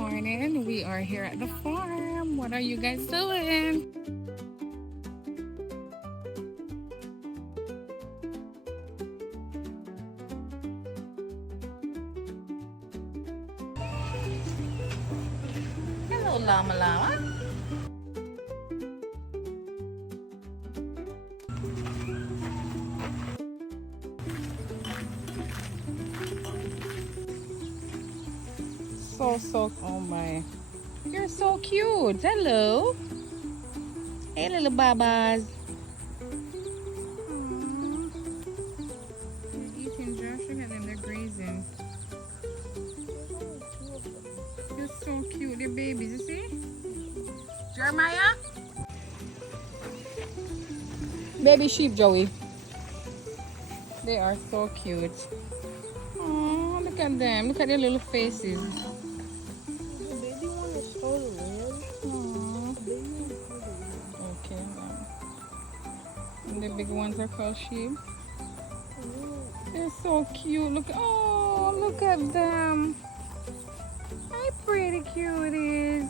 morning. We are here at the farm. What are you guys doing? Hello, llama llama. So, oh my. You're so cute. Hello. Hey, little babas. They're eating, Josh. Look at them. They're grazing. You're so cute. They're babies, you see? Jeremiah? Baby sheep, Joey. They are so cute. Oh, look at them. Look at their little faces. Okay. And the big ones are called sheep. They're so cute. Look at them. Hi, pretty cuties.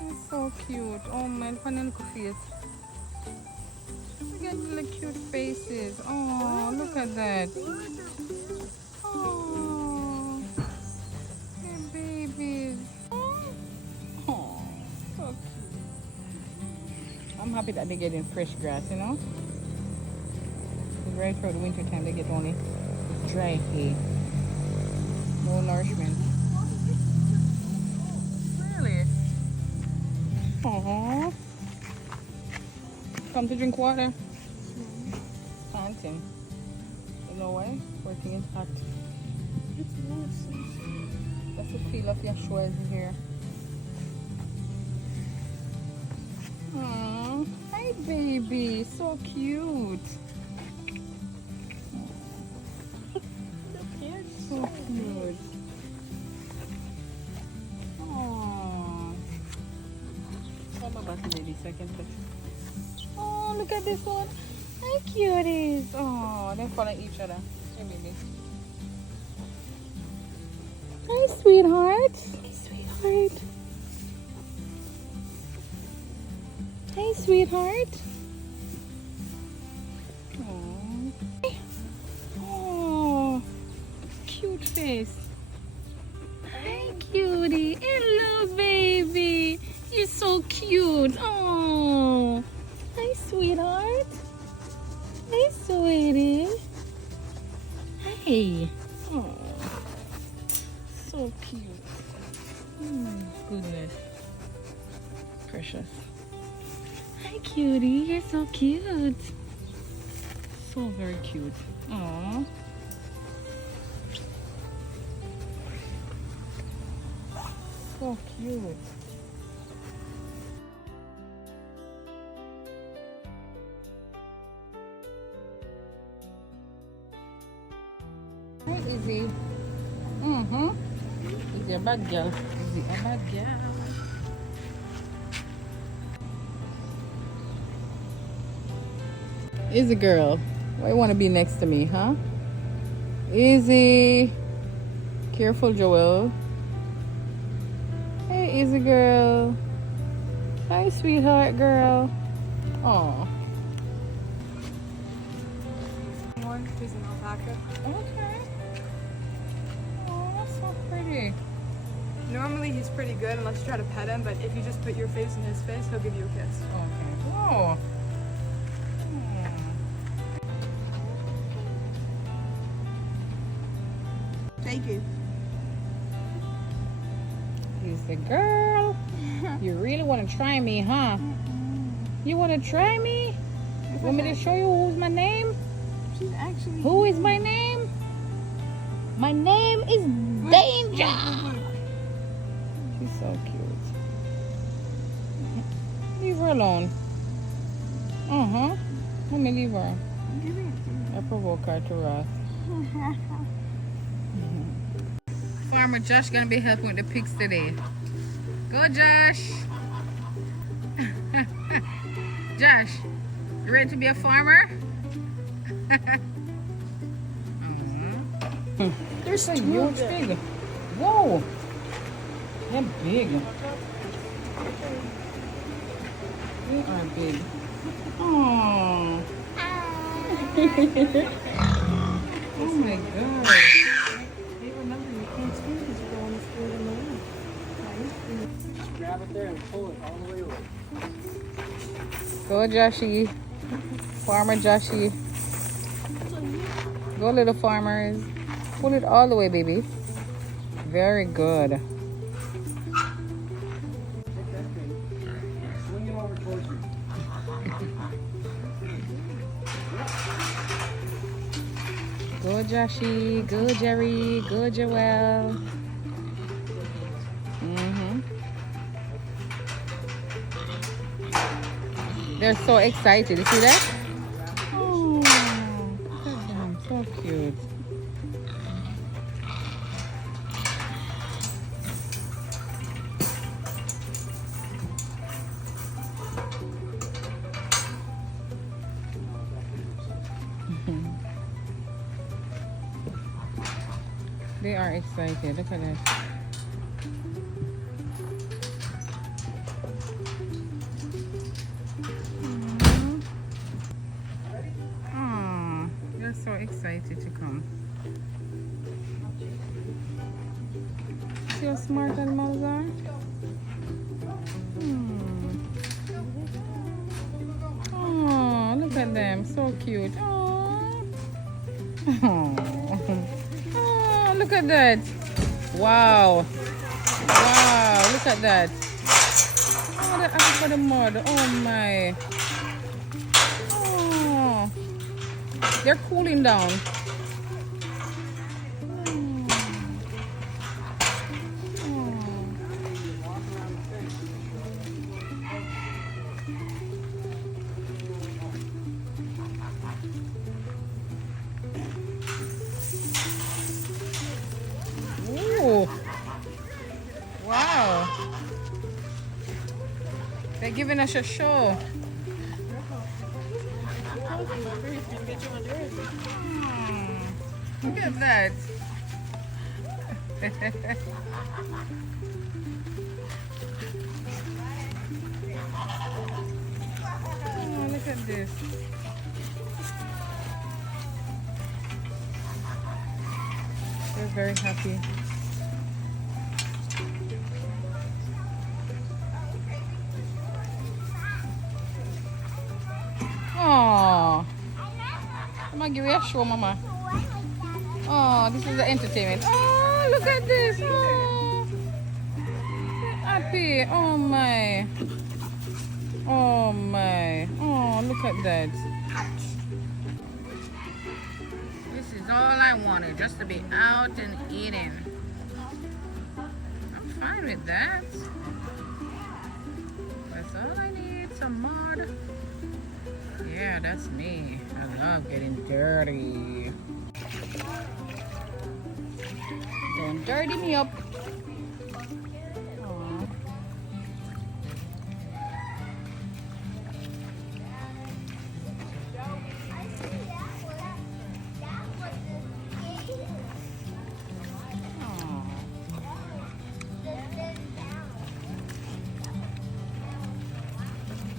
They're so cute. Oh man, funny face. Look at the little cute faces. Oh, look at that. Oh, they're babies. Oh, so cute. I'm happy that they're getting fresh grass, you know? Right for the winter time, they get only dry hay. No nourishment. Really? Aww. Come to drink water. Panting. You know why? Working is hot. That's the feel of Yeshua is here. Aww. Hi, baby. So cute. So cute. Aww. Come on, baby, second touch. Oh, look at this one. Hi, cuties. Oh, they're following each other. Hey, baby. Hi, sweetheart. Hi, sweetheart. Hi, sweetheart. Aww. Oh, cute face. Hi, cutie. Hello, baby. You're so cute. Oh, hi, sweetheart. Hi, sweetie. Hey. Oh, so cute. Goodness. Precious. Hi, cutie. You're so cute. So very cute. Aww. So cute. Where is he? Is he a bad girl? Is he a bad girl? Easy girl. Why you want to be next to me, huh? Easy. Careful, Joel. Hey, easy girl. Hi, sweetheart girl. Aw. He's an alpaca. Okay. Oh, that's so pretty. Normally he's pretty good unless you try to pet him, but if you just put your face in his face, he'll give you a kiss. Okay. Whoa. Thank you. He's the girl. You really want to try me, huh? You want to try me? Want me to show you who's my name? She's actually. Who is my name? My name is Danger. She's so cute. Leave her alone. Let me leave her. I provoke her to wrath. Farmer Josh gonna be helping with the pigs today. Go, Josh. Josh, you ready to be a farmer? There's a huge pig. Whoa. They're big. They are big. Oh. Oh my god. Hey, remember, you can't screw because you don't want to screw it in the room. Just grab it there and pull it all the way over. Go, Joshy. Farmer Joshy. Go, little farmers. Pull it all the way, baby. Very good. Swing it over towards you. Go, Joshy. Go, Jerry. Go, Joel. They're so excited. You see that? Oh, look at them. So cute. They are excited. Look at that. They're so excited to come. See how smart animals are? Oh, look at them. So cute. Oh. Oh, look at that. Wow. Wow, look at that. Oh, they're asking for the mud. Oh my. Oh. They're cooling down. Ooh. Wow. They're giving us a show. Look at that. Oh, look at this. They're very happy. Oh, I'm gonna give you a show, Mama. Oh, this is the entertainment. Oh, look at this. Oh, happy. Oh my. Oh my. Oh, look at that. This is all I wanted, just to be out and eating. I'm fine with that. That's all I need, some mud. Yeah, that's me. I love getting dirty. Don't dirty me up. Aw.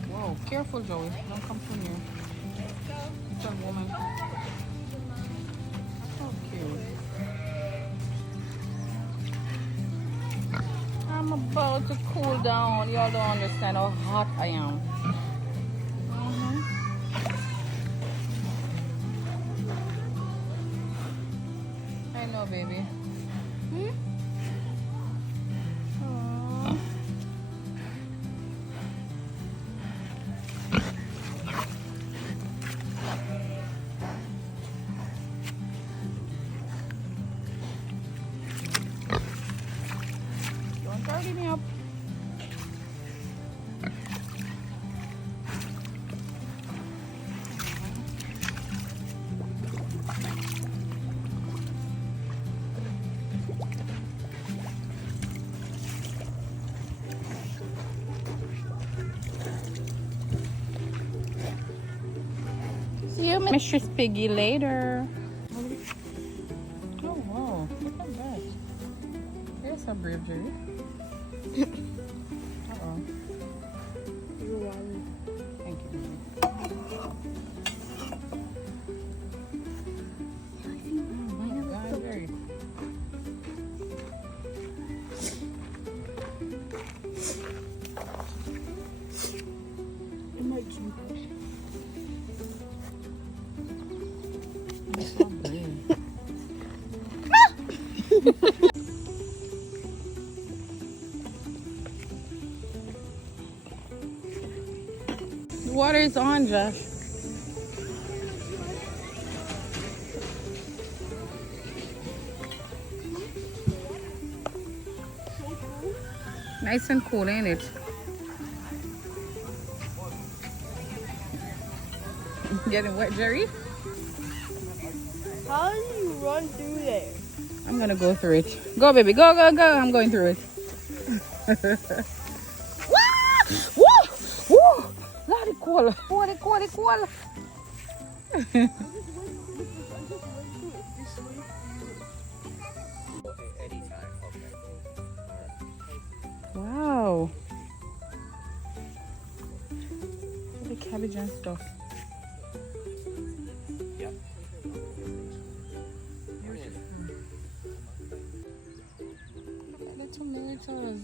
Whoa, careful, Joey. Don't come too near. It's a woman. So cute. I'm about to cool down. Y'all don't understand how hot I am. I know, baby. Aw. Don't dirty me up. See you, Mistress Piggy, later. Oh, wow. Look at that. Here's a brave Jerry. The water is on, Josh. Nice and cool, ain't it? Getting wet, Jerry? How do you run through there? I'm gonna go through it. Go, baby. Go, go, go. I'm going through it. Woo! Woo! Lordy cool. Cool, cool, cool. Wow. The cabbage and stuff. Yep. Look at the tomatoes.